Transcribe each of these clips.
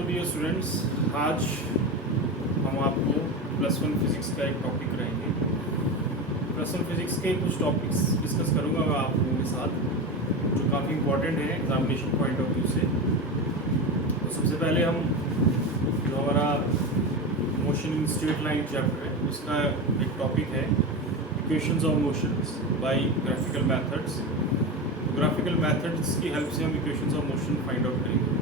Hello dear students, आज हम आपको +1 फिज़िक्स का एक टॉपिक रहेंगे। +1 फिज़िक्स के कुछ टॉपिक्स डिस्कस करूंगा मैं आप लोगों के साथ जो काफ़ी इंपॉर्टेंट है एग्जामिनेशन पॉइंट ऑफ व्यू से। तो सबसे पहले हम जो हमारा motion in straight line chapter है उसका एक टॉपिक है equations of motions by graphical methods. Graphical methods की हेल्प से हम equations of motion find out करेंगे।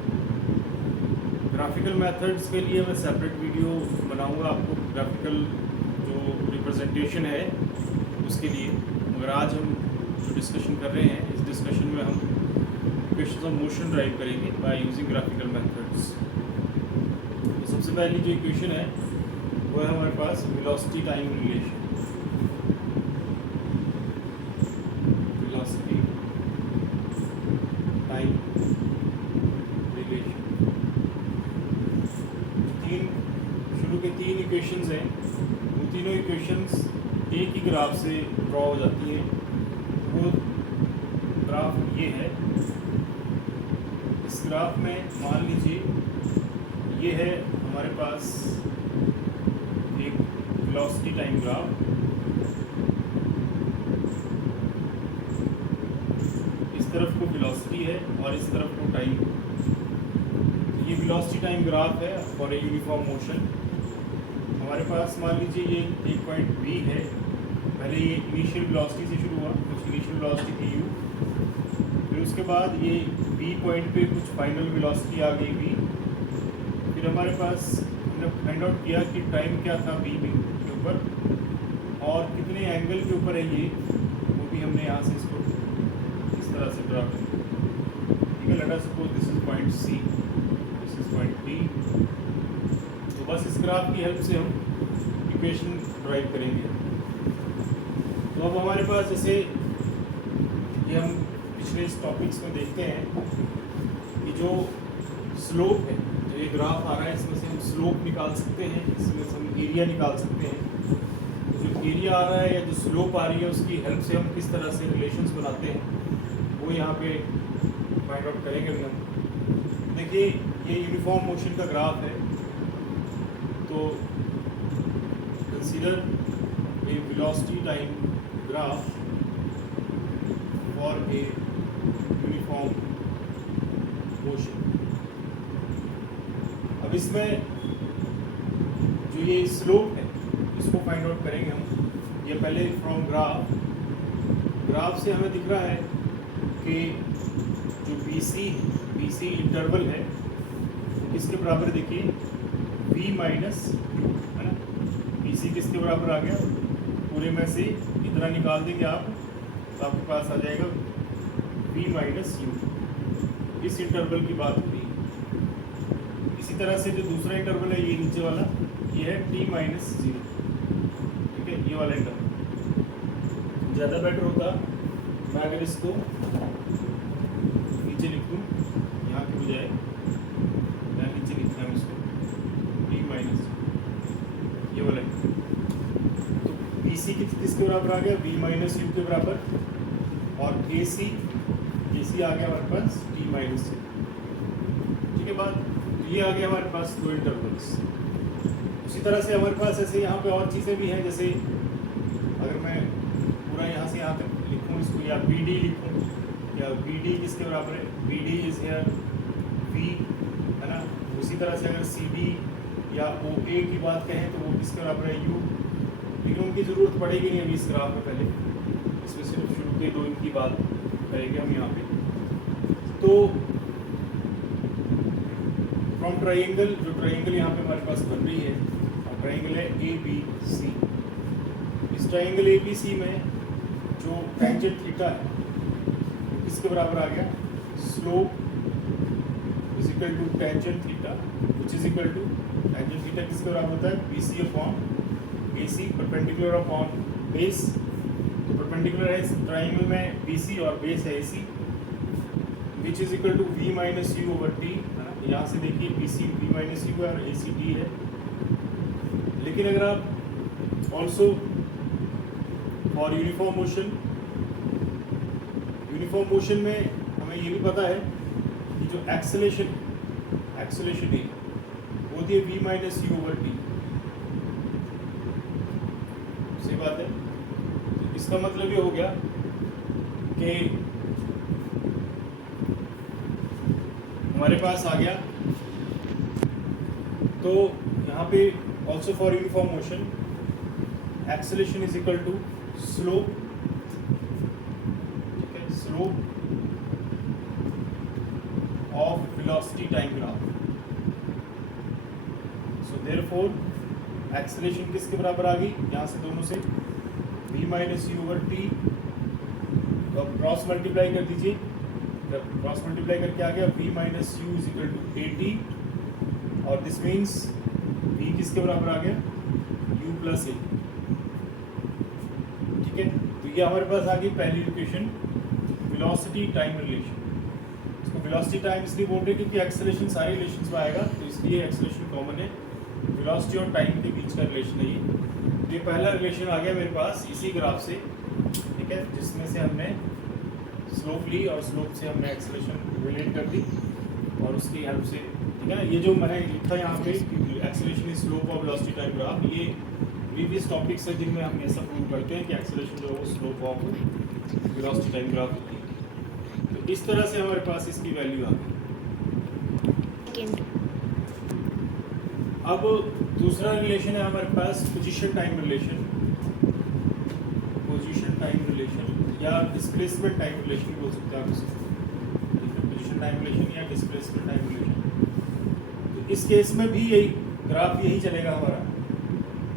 ग्राफिकल मेथड्स के लिए मैं सेपरेट वीडियो बनाऊंगा आपको ग्राफिकल जो रिप्रेजेंटेशन है उसके लिए, मगर आज हम जो डिस्कशन कर रहे हैं इस डिस्कशन में हम इक्वेशंस ऑफ मोशन ड्राइव करेंगे बाय यूजिंग ग्राफिकल मेथड्स। तो सबसे पहली जो इक्वेशन है वो है हमारे पास velocity time relation. Velocity time relation शुरू के तीन इक्वेशंस हैं, वो तीनों इक्वेशंस एक ही ग्राफ से ड्रॉ हो जाती हैं। वो ग्राफ ये है। इस ग्राफ में मान लीजिए ये है हमारे पास एक वेलोसिटी टाइम ग्राफ। इस तरफ को वेलोसिटी है और इस तरफ को टाइम। ये वेलोसिटी टाइम ग्राफ है फॉर ए यूनिफॉर्म मोशन। हमारे पास मान लीजिए ये एक पॉइंट V है। पहले ये इनिशियल वेलोसिटी से शुरू हुआ, कुछ इनिशियल वेलोसिटी थी u, फिर उसके बाद ये V पॉइंट पे कुछ फाइनल वेलोसिटी आ गई V। फिर हमारे पास हमने फाइंड आउट किया कि टाइम क्या था V के ऊपर और कितने एंगल के ऊपर है ये, वो भी हमने यहाँ से इसको इस तरह से ड्रा कर दिया। ठीक है, late us suppose this is point C, this is point D। तो बस इस ग्राफ की हेल्प से हम इक्वेशन ड्राइव करेंगे। तो अब हमारे पास जैसे ये हम पिछले इस टॉपिक्स में देखते हैं कि जो स्लोप है, जो ये ग्राफ आ रहा है इसमें से हम स्लोप निकाल सकते हैं, इसमें से हम एरिया निकाल सकते हैं। तो जो एरिया आ रहा है या जो स्लोप आ रही है उसकी हेल्प से हम किस तरह से रिलेशंस बनाते हैं वो यहाँ पे फाइंड आउट करेंगे अभी हम। देखिए ये यूनिफॉर्म मोशन का ग्राफ है। तो consider a velocity time graph for a uniform motion. अब इसमें जो ये स्लोप है इसको फाइंड आउट करेंगे हम। ये पहले फ्रॉम ग्राफ से हमें दिख रहा है कि जो BC इंटरवल है किसके बराबर, देखिए V माइनस U है ना। BC किसके बराबर आ गया, पूरे में से इतना निकाल देंगे आप तो आपके पास आ जाएगा V माइनस U। इस इंटरवल की बात हो रही है। इसी तरह से जो दूसरा इंटरवल है ये नीचे वाला, ये है T माइनस 0। ठीक है, ये वाला इंटरवल ज़्यादा बेटर होता मैं अगर इसको नीचे लिख दूँ, यहाँ के बजाय मैं नीचे लिखता हूँ इसको T माइनस, ये वाला। तो BC किसके बराबर आ गया, V माइनस U के बराबर, और AC आ गया हमारे पास T माइनस 0। ठीक है बात, ये आ गया हमारे पास दो इंटरवल्स। उसी तरह से हमारे पास ऐसे यहाँ पे और चीज़ें भी हैं, जैसे अगर मैं पूरा यहाँ से यहाँ तक लिखूँ इसको, या BD लिखूँ, या BD किसके बराबर है, BD इज हियर V है ना। उसी तरह से अगर CD या OA की बात कहें तो वो किसके बराबर है, U। लेकिन उनकी ज़रूरत पड़ेगी नहीं अभी इस ग्राफ में, पहले इसमें सिर्फ शुरू के दो इनकी बात करेंगे हम यहाँ पे। तो फ्रॉम ट्राइंगल, जो ट्राइंगल यहाँ पे हमारे पास बन रही है, और ट्राइंगल है ABC। इस ट्राइंगल ABC में जो टेंजेंट थीटा है वो किसके बराबर आ गया, slope is equal to tangent theta which is equal to, tangent theta किसके बराबर होता है, BC upon AC, perpendicular upon base. तो परपेंडिकुलर है ट्राइंगल में BC और बेस है AC, which is equal to V minus U over T है ना। यहाँ से देखिए BC V माइनस U है और AC D है। लेकिन अगर आप ऑल्सो फॉर यूनिफॉर्म मोशन में हमें ये भी पता है कि जो एक्सेलेरेशन एक्सेलरेशन ए वो दिए v minus u over T. सही बात है। तो इसका मतलब ये हो गया कि हमारे पास आ गया, तो यहाँ पे also for uniform motion acceleration is equal to slope, ठीक है, slope of velocity time graph. So therefore acceleration किसके बराबर आ गई, यहाँ से दोनों से v minus u over t, तो अब क्रॉस मल्टीप्लाई कर दीजिए, क्रॉस मल्टीप्लाई करके आ गया v minus u is equal to a t, और दिस मीन्स v किसके बराबर आ गया, u प्लस ए। ठीक है, तो ये हमारे पास आ गई पहली इक्वेशन, वेलोसिटी टाइम रिलेशन। इसको वेलोसिटी टाइम इसलिए बोल रहे हैं क्योंकि एक्सेलरेशन सारे रिलेशंस में आएगा, तो इसलिए एक्सेलरेशन कॉमन है, वेलोसिटी और टाइम के बीच का रिलेशन है ये। ये पहला रिलेशन आ गया मेरे पास इसी ग्राफ से, ठीक है, जिसमें से हमने स्लोप ली और स्लोप से हमने एक्सेलरेशन रिलेट कर दी और उसकी हेल्प से, ठीक है ना। ये जो मैंने लिखा यहाँ पे acceleration is slope of velocity time graph, ये प्रीवियस टॉपिक्स है जिनमें हम ऐसा प्रूव करते हैं कि एक्सेलरेशन जो है वो slope of velocity time graph होती है। तो इस तरह से हमारे पास इसकी वैल्यू आ गई। अब दूसरा रिलेशन है हमारे पास position time relation, position time relation या डिस्प्लेसमेंट टाइम रिलेशन बोल सकते हैं आप इसे, पोजीशन टाइम रिलेशन या डिस्प्लेसमेंट टाइम रिलेशन। तो इस केस में भी यही ग्राफ यही चलेगा हमारा,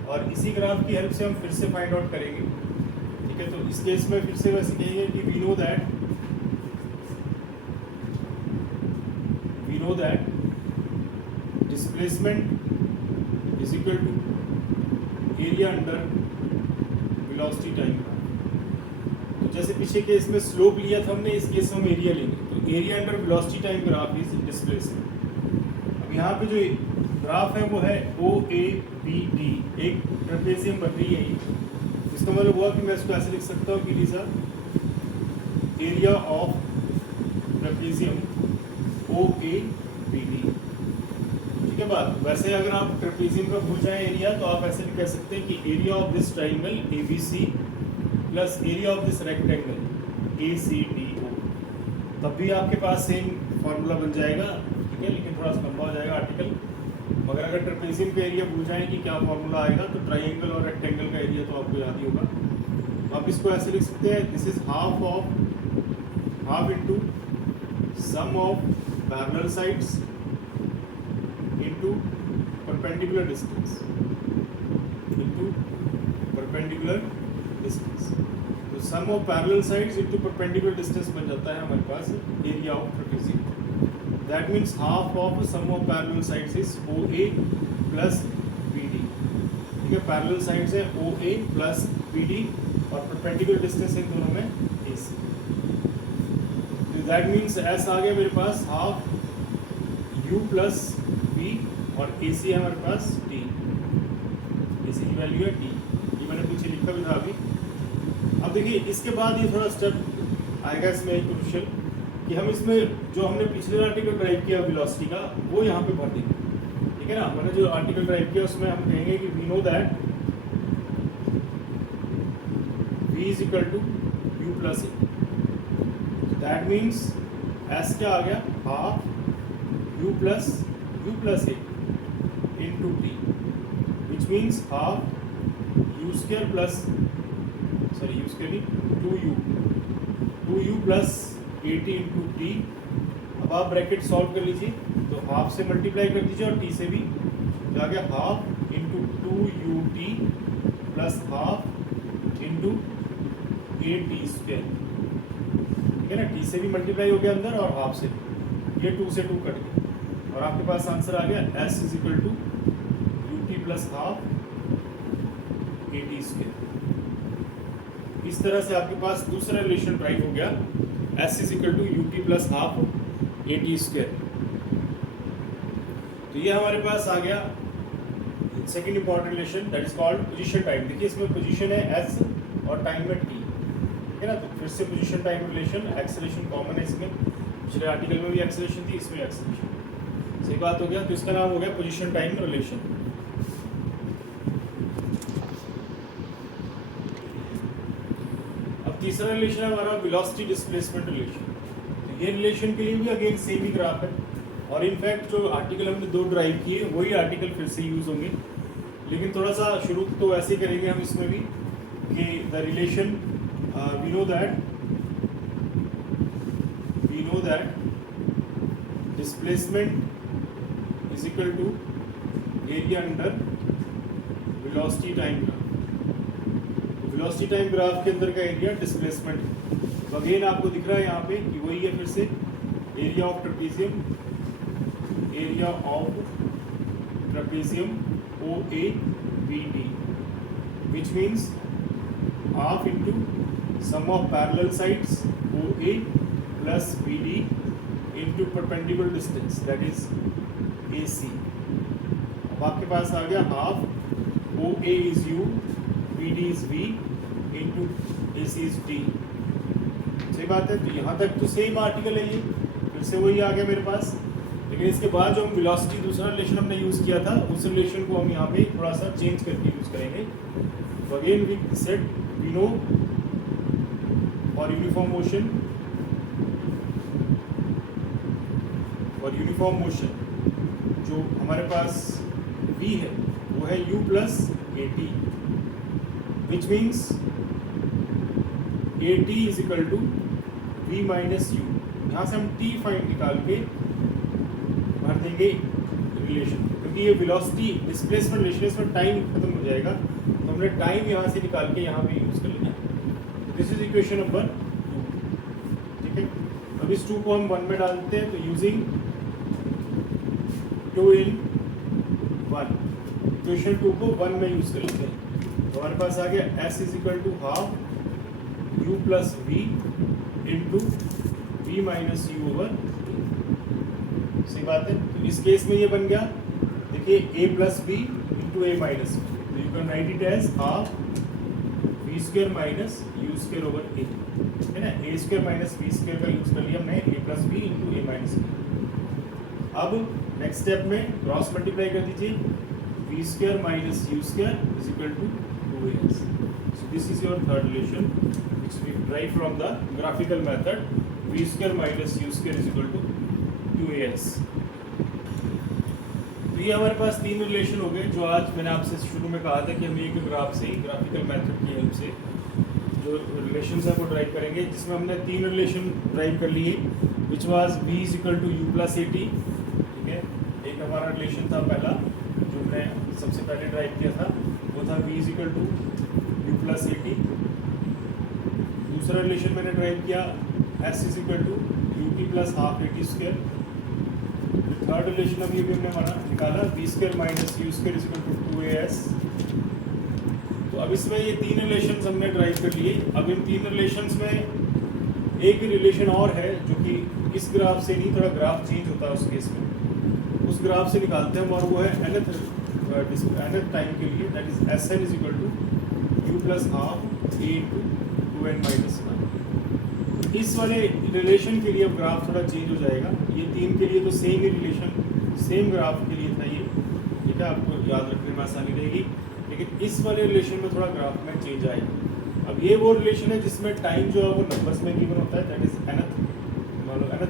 और इसी ग्राफ की हेल्प से हम फिर से फाइंड आउट करेंगे। ठीक है, तो इस केस में फिर से वैसे कहेंगे कि we know that displacement is equal to area under velocity time graph. तो जैसे पीछे केस में स्लोप लिया था हमने, इस केस में हम एरिया लेंगे, तो area under velocity time graph is displacement. अब यहाँ पे जो ग्राफ है वो है OABD, एक ट्रेपेजियम बन रही है। इसका मतलब हुआ कि मैं इसको ऐसे लिख सकता हूँ कि it is area of trapezium OABD। ठीक है बात। वैसे अगर आप ट्रेपेजियम का भूल जाएं एरिया, तो आप ऐसे भी कह सकते हैं कि area of this triangle ABC plus area of this rectangle ACDO, तब भी आपके पास सेम फॉर्मूला बन जाएगा। ठीक है, लेकिन थोड़ा सा लंबा हो जाएगा आर्टिकल। मगर अगर ट्रेपेजियम का एरिया भूल जाएं कि क्या फॉर्मूला आएगा, तो ट्राइंगल और रेक्टेंगल का एरिया तो आपको याद ही होगा। तो आप इसको ऐसे लिख सकते हैं, this is half into sum of parallel sides into perpendicular distance, तो sum of parallel sides into perpendicular distance बन जाता है हमारे पास area of trapezium। That means half of sum of parallel sides is OA plus BD। ठीक है, parallel sides है OA plus BD और perpendicular distance है दोनों में AC। That means S आ गया मेरे पास हाफ U plus और AC है हमारे पास T, AC की वैल्यू है T। ये मैंने पीछे लिखा भी था अभी। अब देखिए इसके बाद ये थोड़ा स्टेप आएगा इसमें एक क्रूशियल, कि हम इसमें जो हमने पिछले आर्टिकल ड्राइव किया वेलोसिटी का, वो यहाँ पे भर देंगे। ठीक है ना, मैंने जो आर्टिकल ड्राइव किया उसमें हम कहेंगे कि we know that V is equal to U plus a. That means S क्या आ गया, half U plus A into T, which means half U square plus 2U plus 80 into T। अब आप ब्रैकेट सॉल्व कर लीजिए, तो half से multiply कर दीजिए और T से भी, तो आ गया half into 2UT plus half into 8T square. ठीक है ना, T से भी मल्टीप्लाई हो गया अंदर और हाफ से, ये 2 से 2 कट गया और आपके पास आंसर आ गया S is equal to UT plus half AT square. इस तरह से आपके पास दूसरा रिलेशन ड्राइव हो गया, S is equal to UT plus half AT square. तो ये हमारे पास आ गया second important relation, that is called position time. देखिए इसमें पोजीशन है S और टाइम में T। ठीक है ना, तो फिर से position time relation, acceleration common है इसमें, पिछले आर्टिकल में भी एक्सेलरेशन थी, इसमें एक्सेलरेशन। सही बात हो गया। तो इसका नाम हो गया पोजीशन टाइम रिलेशन। अब तीसरा रिलेशन है हमारा वेलोसिटी डिस्प्लेसमेंट रिलेशन। तो ये रिलेशन के लिए भी अगेन सेम ही ग्राफ है, और इनफैक्ट जो आर्टिकल हमने दो ड्राइव किए वही आर्टिकल फिर से यूज होंगे, लेकिन थोड़ा सा शुरू तो ऐसे ही करेंगे हम इसमें भी कि the relation we know that displacement is equal to area under velocity time graph. Velocity time graph के अंदर का एरिया डिस्प्लेसमेंट। तो अगेन आपको दिख रहा है यहाँ पे कि वही है फिर से area of trapezium, area of trapezium OABD, which means half into sum of parallel sides OA plus BD into perpendicular distance, that is AC। अब आपके पास आ गया half OA is U, BD is V into AC is D। सही बात है। तो यहाँ तक तो सेम आर्टिकल है, ये फिर से वही आ गया मेरे पास। लेकिन इसके बाद जो हम वेलोसिटी दूसरा रिलेशन हमने यूज़ किया था, उस रिलेशन को हम यहाँ पे थोड़ा सा चेंज करके यूज़ करेंगे। तो again we said we know for uniform motion जो हमारे पास v है वो है u plus AT, which means AT is equal to v minus u. यहाँ से हम t फाइंड निकाल के भर देंगे रिलेशन, क्योंकि ये वेलोसिटी डिस्प्लेसमेंट रिलेशन इसमें टाइम खत्म हो जाएगा, तो हमने टाइम यहाँ से निकाल के यहाँ पे यूज़ कर लेना है। This is equation number 2। ठीक है, अब इस 2 को हम 1 में डालते हैं, तो यूजिंग 2 in 1, इक्वेशन 2 को 1 में यूज़ कर लेते हैं। तो हमारे पास आ गया S is equal to half U plus V into V minus u over. सही बात है। तो इस केस में ये बन गया, देखिए a plus b into a minus b, you can write it as half b square minus u square over a, है ना। A square minus b square का यूज कर लिया हमने, a plus b into a minus b. अब next step में cross multiply कर दीजिए, b square minus u square is equal to 2as। So this is your third relation which we derive from the graphical method, v square minus u square is equal to 2as। तो ये हमारे पास 3 relation हो गए, जो आज मैंने आपसे शुरू में कहा था कि हम एक ग्राफ से ही ग्राफिकल मेथड की हेल्प से जो रिलेशंस है वो ड्राइव करेंगे, जिसमें हमने 3 रिलेशन ड्राइव कर लिए, which was v is equal to u plus AT। ठीक है, एक हमारा रिलेशन था पहला जो हमने सबसे पहले ड्राइव किया था, वो था v is equal to u plus AT। दूसरा रिलेशन मैंने ड्राइव किया s is equal to ut plus half AT square. Third relation अभी हमने हमारा निकाला v square minus u square is equal to 2as। तो अब इसमें ये 3 रिलेशंस हमने ड्राइव कर लिए। अब इन 3 रिलेशंस में एक रिलेशन और है जो कि इस ग्राफ से नहीं, थोड़ा ग्राफ चेंज होता है उस केस में, उस ग्राफ से निकालते हैं, और वो है nth टाइम के लिए, that is Sn is equal to u plus half a into 2n minus 1। इस वाले रिलेशन के लिए अब ग्राफ थोड़ा चेंज हो जाएगा। ये 3 के लिए तो सेम ही रिलेशन, सेम ग्राफ के लिए था ये, ठीक है, आपको याद रखने में आसानी रहेगी। लेकिन इस वाले रिलेशन में थोड़ा ग्राफ में चेंज आएगा। अब ये वो रिलेशन है जिसमें टाइम जो है वो नंबर्स में गिवन होता है, दैट इज nth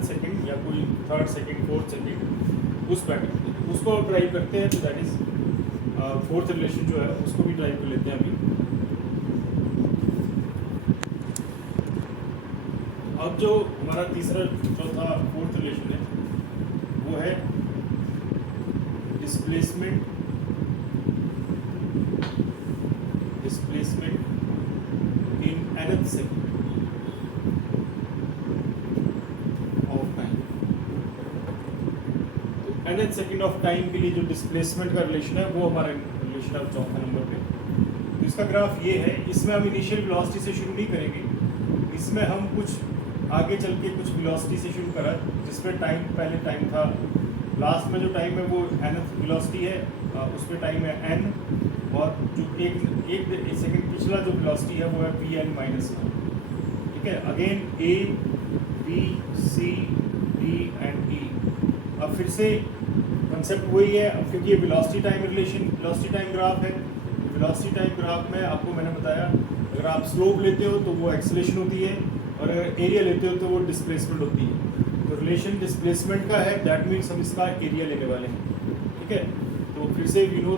सेकंड या कोई 3rd सेकंड 4th सेकंड, उस पैटर्न उसको ड्राइव करते हैं। तो दैट इज 4th रिलेशन जो है उसको भी ड्राइव कर लेते हैं अभी। अब जो हमारा तीसरा जो था 4th रिलेशन है वो है displacement in nth second of time. तो nth सेकंड ऑफ टाइम के लिए जो डिस्प्लेसमेंट का रिलेशन है वो हमारा रिलेशन है 4th नंबर पे। तो इसका ग्राफ ये है, इसमें हम इनिशियल वेलोसिटी से शुरू नहीं करेंगे, इसमें हम कुछ आगे चल के कुछ वेलोसिटी से शुरू करा, जिसमें टाइम पहले टाइम था, लास्ट में जो टाइम है वो nth वेलोसिटी है, उस पर टाइम है n, और जो एक सेकंड पिछला जो वेलोसिटी है वो है Vn माइनस 1। ठीक है, again A B C D and E। अब फिर से कंसेप्ट वही है। अब क्योंकि ये velocity time relation, velocity time graph है, वेलोसिटी टाइम ग्राफ में आपको मैंने बताया अगर आप स्लोप लेते हो तो वो एक्सेलेरेशन होती है, और अगर एरिया लेते हो तो वो डिस्प्लेसमेंट होती है। तो रिलेशन डिस्प्लेसमेंट का है, दैट मीन्स हम इसका एरिया लेने वाले हैं, ठीक है। तो फिर से वी नो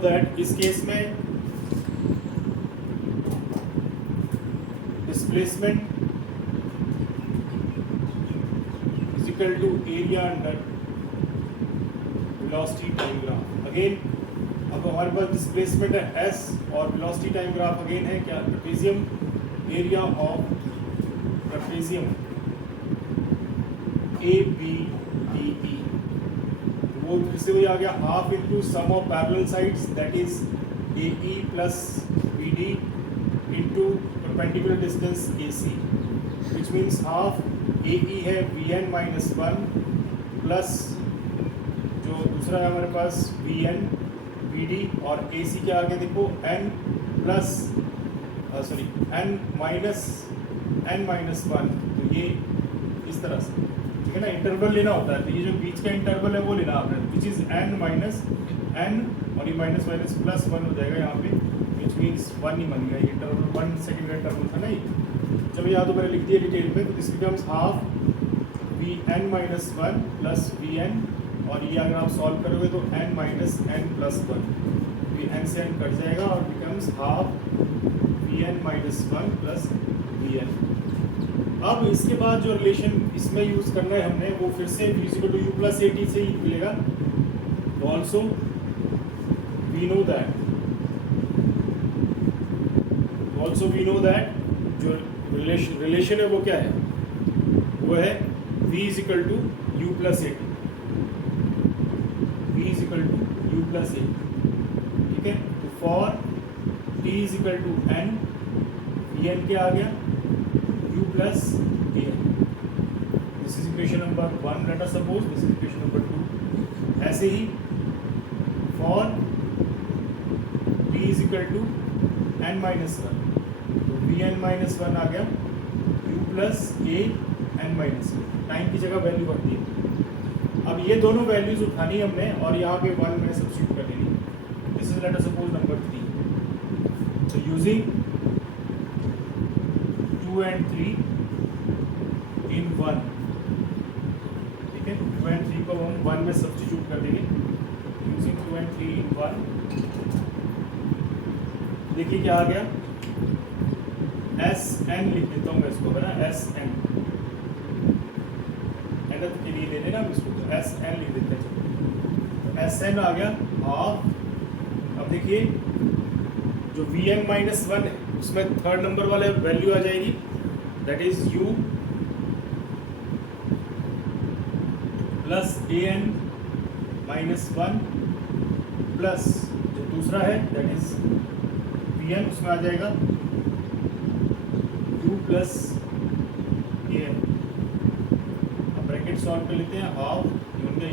दैट इस केस में displacement is equal to area under velocity time graph. Again अब हमारे पास डिस्प्लेसमेंट है s और वेलोसिटी टाइम ग्राफ अगेन है क्या, trapezium, area of trapezium ABDE, वो फिर से वही आ गया half into sum of parallel sides that is AE plus BD into perpendicular distance AC, which means half AE है VN माइनस 1 प्लस जो दूसरा है हमारे पास VN BD, और AC के आगे देखो N प्लस N माइनस 1, तो ये इस तरह से, ठीक है ना। इंटरवल लेना होता है, तो ये जो बीच का इंटरवल है वो लेना आपने, which is N minus N, और ये माइनस माइनस प्लस 1 हो जाएगा यहाँ पे, विच मीन्स 1 ही बन गया ये इंटरवल, 1 सेकेंड का इंटरवल था ना ये। चलो यहाँ तो मैंने लिख दिया डिटेल में, तो this becomes half VN minus 1 plus VN, और ये अगर आप सॉल्व करोगे तो N माइनस N प्लस 1, ये N से N कट जाएगा और becomes half VN minus 1 plus VN। अब इसके बाद जो रिलेशन इसमें यूज करना है हमने वो फिर से u प्लस AT से ही मिलेगा। तो ऑल्सो वी नो दैट जो रिलेशन है वो क्या है, वो है v is equal to u plus AT, v is equal to u plus AT, ठीक है। तो for t is equal to n, vn क्या आ गया u plus an, this is equation number 1, let us suppose this is equation number 2। ऐसे ही for t is equal to n minus 1, तो vn minus 1 आ गया u plus a n minus 1, time की जगह value बढ़ती है। अब ये दोनों वैल्यूज उठानी हमने और यहाँ पे 1 में सब्स्टिट्यूट कर देनी। This is late us suppose number 3, so using 2 and 3 in 1, ठीक है, 2 and 3 को हम 1 में सब्स्टिट्यूट कर देंगे, using 2 and 3 in 1। देखिए क्या आ गया, SN लिख देता हूँ मैं इसको, है ना, SN एनथ के लिए ले लेना इसको, तो SN लिख देते हैं, तो SN आ गया हाफ। अब देखिए जो VN माइनस 1 है उसमें थर्ड नंबर वाले वैल्यू आ जाएगी, that is U plus AN minus 1 plus जो दूसरा है दैट इज VN, उसमें आ जाएगा U प्लस AN। अब ब्रैकेट सॉल्व कर लेते हैं, half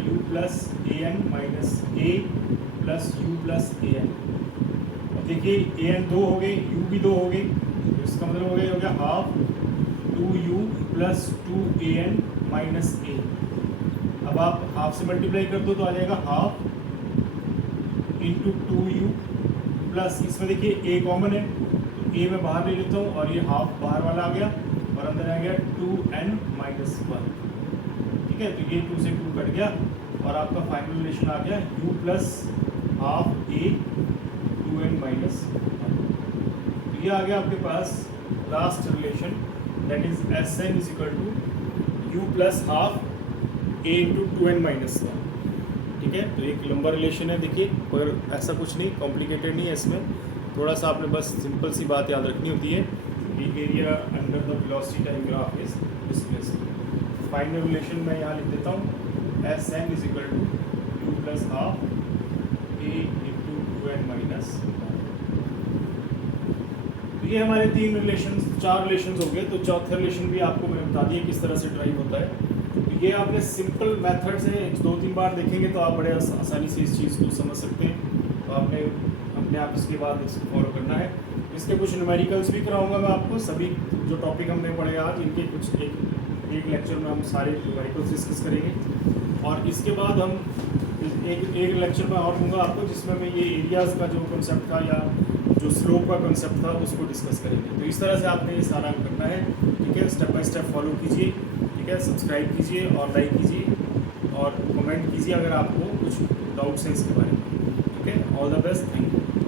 U plus AN minus A plus U plus AN। देखिए AN 2 हो गए, U भी 2 हो गई, तो इसका मतलब हो गया half 2U plus 2AN minus A। अब आप हाफ से मल्टीप्लाई कर दो तो आ जाएगा हाफ इंटू 2U प्लस, इसमें देखिए A कॉमन है तो A में बाहर ले लेता हूँ और ये हाफ बाहर वाला आ गया और अंदर आ गया 2N माइनस 1, ठीक है। तो ये 2 से 2 कट गया और आपका फाइनल रिलेशन आ गया U plus half A 2N minus 1। तो ये आ गया आपके पास last relation, that is SN is equal to U plus half A into 2N minus 1, ठीक है। तो एक लंबा रिलेशन है, देखिए, पर ऐसा कुछ नहीं कॉम्प्लिकेटेड नहीं है इसमें, थोड़ा सा आपने बस सिंपल सी बात याद रखनी होती है कि area under the velocity time graph is displacement. Final relation मैं यहाँ लिख देता हूँ, SN is equal to U plus half A into 2N minus 1। तो ये हमारे 4 रिलेशन हो गए। तो चौथे रिलेशन भी आपको मैंने बता दिया किस तरह से ड्राइव होता है। तो ये आपने सिंपल मेथड से 2-3 बार देखेंगे तो आप बड़े आसानी से इस चीज़ को समझ सकते हैं। तो आपने अपने आप इसके बाद इसको फॉलो करना है। इसके कुछ न्यूमेरिकल्स भी कराऊंगा मैं आपको, सभी जो टॉपिक हमने पढ़े आज इनके कुछ एक एक लेक्चर में हम सारे न्यूमेरिकल्स डिस्कस करेंगे और इसके बाद हम एक लेक्चर में और दूंगा आपको जिसमें मैं ये एरियाज़ का जो कॉन्सेप्ट था या जो स्लोप का कॉन्सेप्ट था उसको डिस्कस करेंगे। तो इस तरह से आपने ये सारा करना है, ठीक है। स्टेप बाय स्टेप फॉलो कीजिए, ठीक है। सब्सक्राइब कीजिए और लाइक कीजिए और कमेंट कीजिए अगर आपको कुछ डाउट्स हैं इसके बारे में, ठीक है। All the best, thank you.